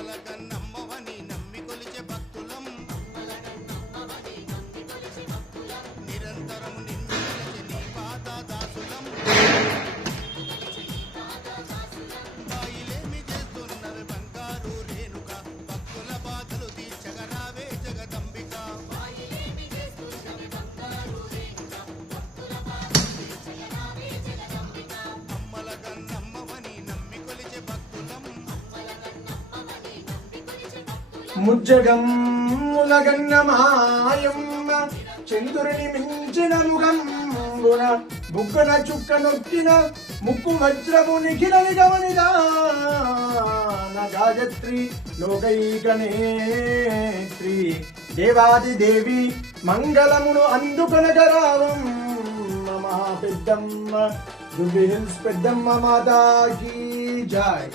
అమ్మల ముజ్జగమ్ములగన్న మాయమ్మ చంద్రుని మించిన ముగంబున బుగ్గన చుక్క నొక్కిన ముక్కు వజ్రము నిఖిలని గమనిదాన గాయత్రి లోకైకనేత్రి దేవాది దేవి మంగళమును అందుకొనగరావం మహా పెద్దమ్మ. జుబిహిల్స్ పెద్దమ్మ మాతాకి జాయ్.